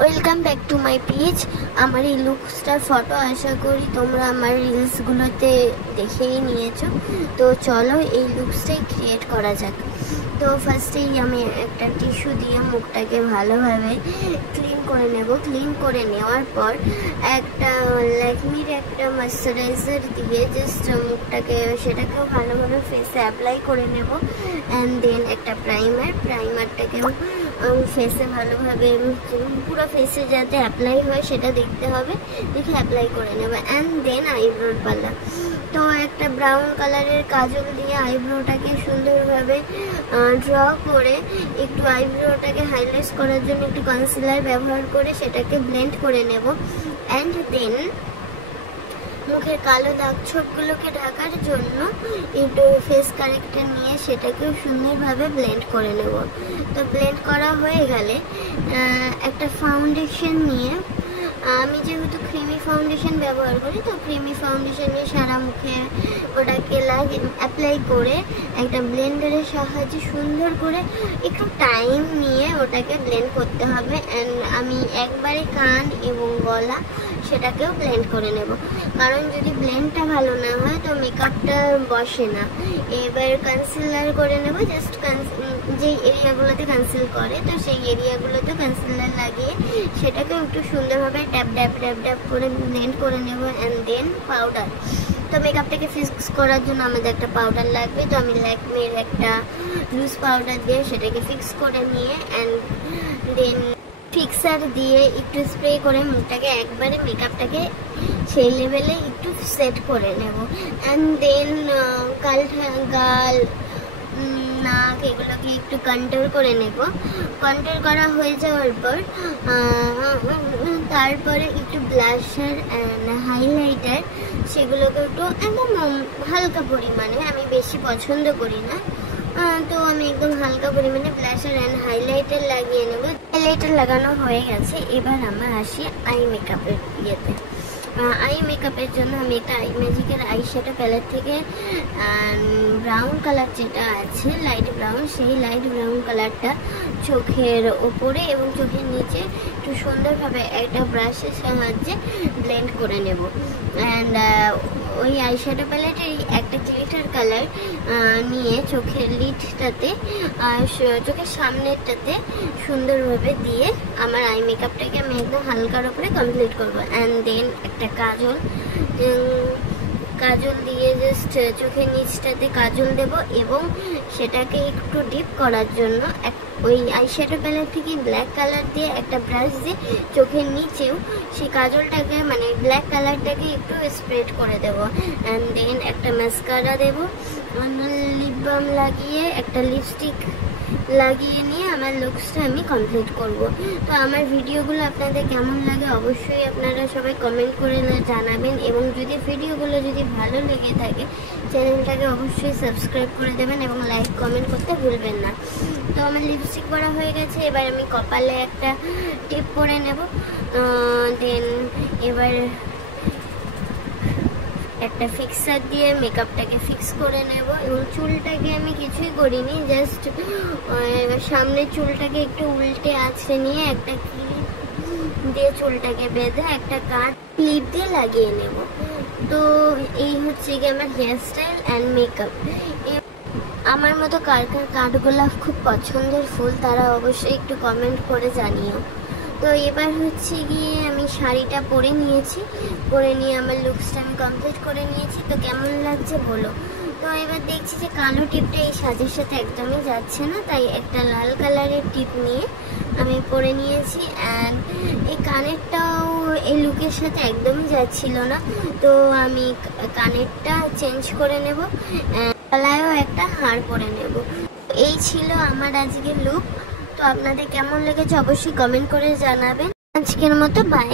Welcome back to my page. আমার এই লুকসটার photo আশা করি তোমরা আমার রিলসগুলোতে দেখেই নিয়েছো। তো চলো এই লুকসটাই ক্রিয়েট করা যাক। তো ফার্স্টেই আমি একটা টিস্যু দিয়ে মুখটাকে ভালোভাবে ক্লিন করে নেব। ক্লিন করে নেওয়ার পর একটা ল্যাকমির একটা ময়শ্চারাইজার দিয়ে জাস্ট মুখটাকে সেটাকেও ভালোভাবে ফেসে অ্যাপ্লাই করে নেব। অ্যান্ড দেন একটা প্রাইমারটাকেও ফেসে ভালোভাবে পুরো ফেসে যাতে অ্যাপ্লাই হয় সেটা দেখতে হবে, দেখে অ্যাপ্লাই করে নেব। অ্যান্ড দেন আইব্রোর পালা। তো একটা ব্রাউন কালারের কাজল দিয়ে আইব্রোটাকে সুন্দরভাবে ড্র করে একটু আইব্রোটাকে হাইলাইট করার জন্য একটু কনসিলার ব্যবহার করে সেটাকে ব্লেন্ড করে নেব। অ্যান্ড দেন মুখের কালো দাগ ছোপগুলোকে ঢাকার জন্য একটু ফেস কারেক্টর নিয়ে সেটাকেও সুন্দরভাবে ব্লেন্ড করে নেব। তো ব্লেন্ড করা হয়ে গেলে একটা ফাউন্ডেশন নিয়ে, আমি যেহেতু ক্রিমি ফাউন্ডেশন ব্যবহার করি, তো ক্রিমি ফাউন্ডেশন নিয়ে সারা মুখে ওটাকে অ্যাপ্লাই করে একটা ব্লেন্ডারের সাহায্যে সুন্দর করে একটু টাইম নিয়ে ওটাকে ব্লেন্ড করতে হবে। অ্যান্ড আমি একবারে কান এবং গলা সেটাকেও ব্লেন্ড করে নেব, কারণ যদি ব্লেন্ডটা ভালো না হয় তো মেকআপটা বসে না। এবার কনসিলার করে নেব, জাস্ট যেই এরিয়াগুলোতে কনসিল করে তো সেই এরিয়াগুলোতে কনসিলার লাগিয়ে সেটাকেও একটু সুন্দরভাবে ট্যাপ ড্যাপ ট্যাপ ড্যাপ করে ব্লেন্ড করে নেব। And then powder. তো মেকআপটাকে ফিক্স করার জন্য আমাদের একটা পাউডার লাগবে। তো আমি ল্যাকমির একটা লুজ পাউডার দিয়ে সেটাকে ফিক্স করে নিয়ে অ্যান্ড দেন ফিক্সার দিয়ে একটু স্প্রে করে মুখটাকে একবারে মেকআপটাকে সেই লেভেলে একটু সেট করে নেব। অ্যান্ড দেন গাল নাক এগুলোকে একটু কন্ট্রোল করে নেব। কন্ট্রোল করা হয়ে যাওয়ার পর তারপরে একটু ব্লাশার অ্যান্ড হাইলাইটার সেগুলোকে একটু একদম হালকা পরিমাণে, আমি বেশি পছন্দ করি না, তো আমি একদম হালকা পরিমাণে ব্লাশার অ্যান্ড হাইলাইটার লাগিয়ে নেব। হাইলাইটার লাগানো হয়ে গেছে, এবার আমরা আসি আই মেকআপের ইয়েতে। আই মেকআপের জন্য আমি একটা আই ম্যাজিকের আই শ্যাডো প্যালেট থেকে ব্রাউন কালার যেটা আছে লাইট ব্রাউন, সেই লাইট ব্রাউন কালারটা চোখের ওপরে এবং চোখের নিচে একটু সুন্দরভাবে একটা ব্রাশের সাহায্যে ব্লেন্ড করে নেব। অ্যান্ড ওই আই শ্যাডো প্যালেটের একটা গ্লিটার কালার নিয়ে চোখের লিডটাতে চোখের সামনেরটাতে সুন্দরভাবে দিয়ে আমার আই মেকআপটাকে আমি একদম হালকার উপরে কমপ্লিট করবো। অ্যান্ড দেন একটা কাজল দিয়ে জাস্ট চোখের নিচটাতে কাজল দেব এবং সেটাকে একটু ডিপ করার জন্য ওই আইশ্যাডো প্যালেট থেকে ব্ল্যাক কালার দিয়ে একটা ব্রাশ দিয়ে চোখের নিচেও সেই কাজলটাকে মানে ব্ল্যাক কালারটাকে একটু স্প্রেড করে দেব। অ্যান্ড দেন একটা ম্যাসকারা দেব, লিপ বাম লাগিয়ে একটা লিপস্টিক লাগিয়ে নিয়ে আমার লুকসটা আমি কমপ্লিট করব। তো আমার ভিডিওগুলো আপনাদের কেমন লাগে অবশ্যই আপনারা সবাই কমেন্ট করে জানাবেন, এবং যদি ভিডিওগুলো যদি ভালো লেগে থাকে চ্যানেলটাকে অবশ্যই সাবস্ক্রাইব করে দেবেন এবং লাইক কমেন্ট করতে ভুলবেন না। তো আমার লিপস্টিক পরা হয়ে গেছে, এবার আমি কপালে একটা টিপ পরে নেব। দেন এবার একটা ফিক্সার দিয়ে মেকআপটাকে ফিক্স করে নেব। এবং চুলটাকে আমি কিছুই করিনি, জাস্ট সামনের চুলটাকে একটু উল্টে আছড়ে নিয়ে একটা ক্লিপ দিয়ে চুলটাকে বেঁধে একটা ক্লিপ দিয়ে লাগিয়ে নেব। তো এই হচ্ছে কি আমার হেয়ারস্টাইল অ্যান্ড মেকআপ। আমার মতো কার কার কাঠগোলাপ খুব পছন্দের ফুল তারা অবশ্যই একটু কমেন্ট করে জানিও। তো এবার হচ্ছে গিয়ে আমি শাড়িটা পরে নিয়েছি, পরে নিয়ে আমার লুকসটা আমি কমপ্লিট করে নিয়েছি। তো কেমন লাগছে বলো। তো এবার দেখছি যে কালো টিপটা এই সাজের সাথে একদমই যাচ্ছে না, তাই একটা লাল কালারের টিপ নিয়ে আমি পরে নিয়েছি। অ্যান্ড এই কানেরটাও এই লুকের সাথে একদমই যাচ্ছিল না, তো আমি কানেরটা চেঞ্জ করে নেব। গলায়ও একটা হার পরে নেব। এই ছিল আমার আজকের লুক। তো আপনাদের কেমন লেগেছে অবশ্যই কমেন্ট করে জানাবেন। আজকের মতো বাই।